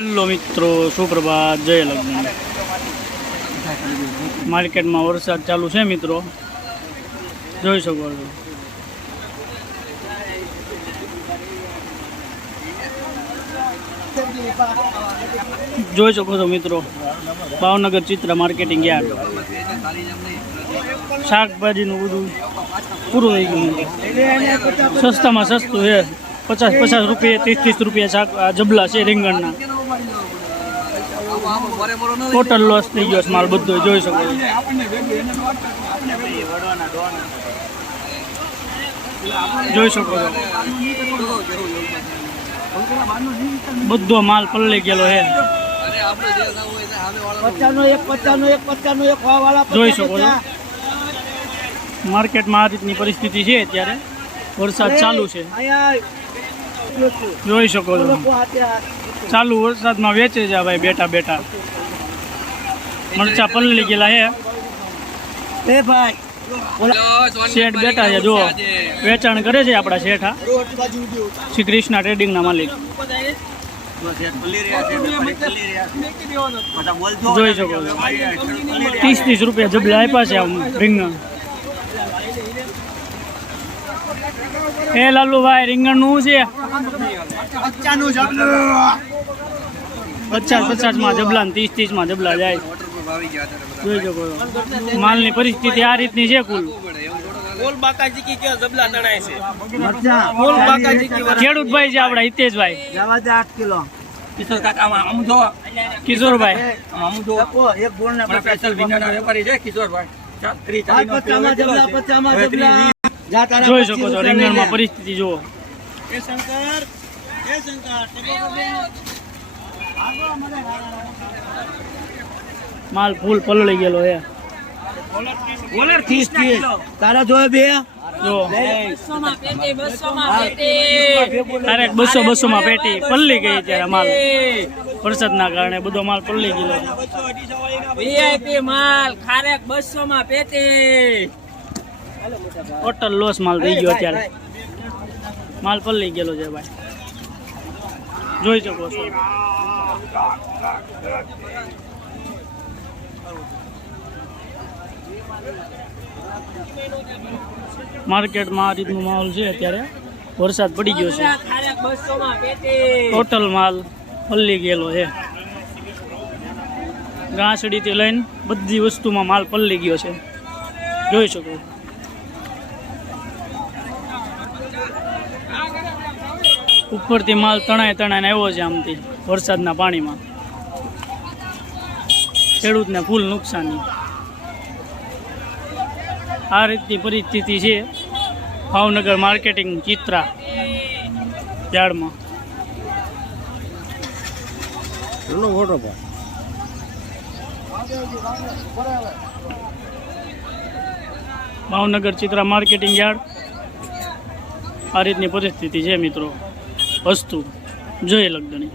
Hello મિત્રો, સુપ્રભાત, જય લગ્ન। માર્કેટમાં વરસાદ ચાલુ છે મિત્રો, જોઈ શકો છો। જોઈ શકો છો મિત્રો, ભાવનગર ચિત્રા માર્કેટિંગ યાર્ડ। શાકભાજીનું બધું પૂરું થઈ ગયું। સસ્તામાં સસ્તું છે, 50 રૂપિયા 30 રૂપિયા શાક જબલા છે રીંગણના। ટોટલ લોસ થઈ ગયો માલ બધો, જોઈ શકો છો। જોઈ શકો છો બધો માલ પલ્લે ગયેલો છે। જોઈ શકો છો માર્કેટમાં આ રીતની પરિસ્થિતિ છે અત્યારે, વરસાદ ચાલુ છે। જોઈ શકો છો ચાલુ વરસાદમાં વેચે છે ભાઈ બેઠા બેઠા। મરચા પલળી ગયેલા છે ભાઈ, શેઠ બેઠા છે, જો વેચાણ કરે છે આપણા શેઠા, શ્રી કૃષ્ણા ટ્રેડિંગના માલિક। જોઈ શકો છો 30 રૂપિયા જબલા આપ્યા છે આમ રીંગણ। એ લાલુભાઈ રીંગણનું છે 50 માં જબલા, 30 માં જબલા જાય। જોઈ શકો છો માલની પરિસ્થિતિ આ રીતની છે। કુલ ખેડૂતભાઈ છે આપડા હિતેશભાઈ, કિશોરભાઈ જોઈ શકો છો રીંગણમાં પરિસ્થિતિ જુઓ। માલ ફૂલ પલળી ગયેલો છે। તારા જોયે બે જો તારે 200 માં પેટી પલળી ગઈ ત્યારે માલ વરસાદના કારણે બધો માલ પલળી ગયેલો છે। વીઆઈપી માલ ખારેક 200 માં પેટી, ટોટલ લોસ માલ થઈ ગયો અત્યારે, માલ પલળી ગયેલો છે ભાઈ, જોઈ શકો છો। માર્કેટમાં આ રીતનું માહોલ છે અત્યારે, વરસાદ પડી ગયો છે, ટોટલ માલ પલળી ગયેલો છે। ઘાસડીથી લઈને બધી વસ્તુમાં માલ પલળી ગયો છે, જોઈ શકો। ઉપરથી માલ તણાઈને આવ્યો છે આમથી વરસાદના પાણીમાં, ખેડૂતને ફૂલ નુકસાની। આ રીતની પરિસ્થિતિ છે ભાવનગર માર્કેટિંગ ચિત્રા યાર્ડમાં। ભાવનગર ચિત્રા માર્કેટિંગ યાર્ડ આ રીતની પરિસ્થિતિ છે મિત્રો। વસ્તુ જોઈએ લગણી।